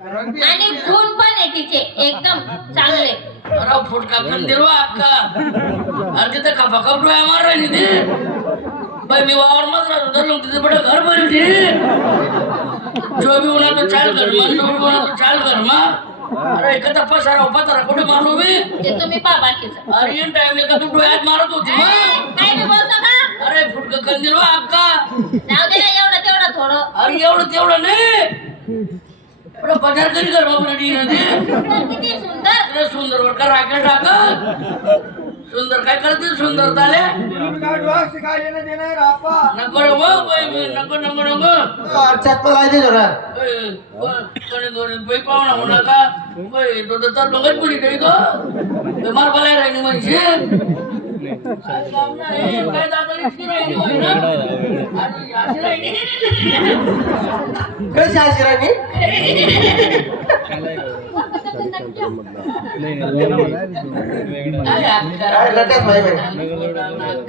आणि गुण पण आहे तिचे एकदम चांगले. अरे फुटका पण दिलो अक्का. अरे तिथे खपा खपडोया मार रही थी भाई. मी वावर मत राहतो लोग तिथे बड़ा घर भरी थी. जो भी होना तो चाल घर मा, जो भी होना तो चाल घर मा. अरे एकदा पसारा पतारा कुठे मारू मी. ते तुम्ही पा बाकीचं. अरे इन टाइमला का तू डोळ्यात मारत होती ए, काय मी बोलतो का? अरे फुटका कंदील वा अक्का. जाऊ दे एवढं तेवढं थोडं. अरे एवढं तेवढं नाही. बड़ा बाजार करी कर बाबू नदी नदी. सुंदर किती सुंदर. अरे सुंदर वर का राखेल टाका. सुंदर काय करते सुंदर ताले. नको रे वो बाई मी नको नको नको. अर्चात मला आहे जरा कोणी कोणी बाई पाहुणा म्हणा का बाई तो तर बघत पुरी काही तो बेमार पलाय राहिली म्हणजे. काय दाखवली इतकी राहिली होय ना. आणि अशी राहिली. कशी आशिराणी काय लटच भाई भाई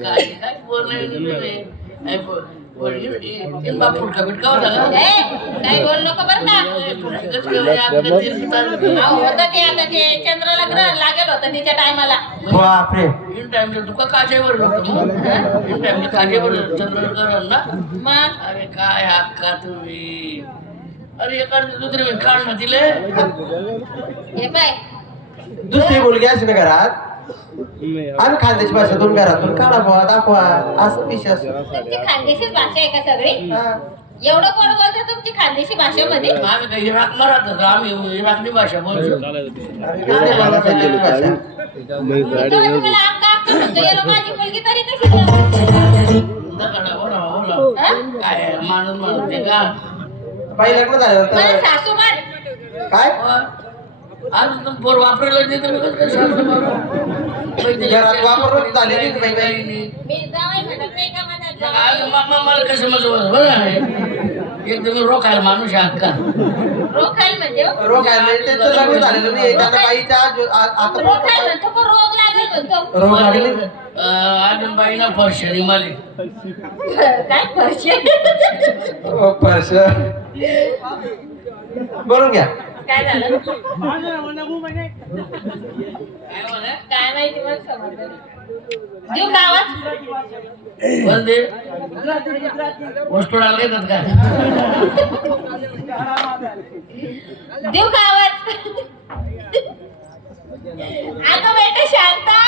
काय बोलले फुटका बिटका होता का. ए, काही बोल नको बरं का. अहो, होतं ते आता ते चंद्राला ग्रहण लागेल होतं तिच्या टायमाला. बापरे इन टाइम तुका काचेवर इन टाइम काचेवर चंद्रकरण ना. मग अरे काय अक्का तुम्ही. अरे एखादी दुसरी मी काढणं दिले. हे पाय दुसरी मुलगी अशी ना घरात आम्ही खानदेश भाषेतून घरातून काढा बुवा दाखवा असं विषय असतो. तुमची खानदेशी भाषा आहे का सगळी. हा. एवढं कोण बोलतं तुमची खानदेशी भाषेमध्ये. आम्ही काही इराक मराठ होतो. आम्ही इराकनी भाषा बोलतो. आम्ही नाही बोलत खानदेशी भाषा. तो तुम्हाला अक्का अक्का म्हणतो. याला माझी मुलगी तरी कशी बोलते? बोला बोला हा? काय माणूस म्हणते का. बाई लग्न मला झालं सासूबाई. काय आज तुम पोर वापरेल नाही तर मी कसं काय सांगतो. घरात वापरून झालेली बाई बाई मी जावई म्हणत नाही का माझ्या जावई. मला कसं माझं बरं आहे. एकदम रोखायला माणूस आहे अक्का. रोखायला म्हणजे हो? रोग आहे त्याचं लग्न झालेलं नाही त्याच्या बाईच्या आता रोखायला म्हणतो का रोग लागेल म्हणतो. रोग लागले अजून बाईना फरशनी माली. काय परशे. पर्स बोलून घ्या काय झालं काय म्हणे. काय माहिती मला समजलं. देऊ का आवाज. बोलते वस्तू डाल येतात का. देऊ का आवाज. अगं बेटा शांता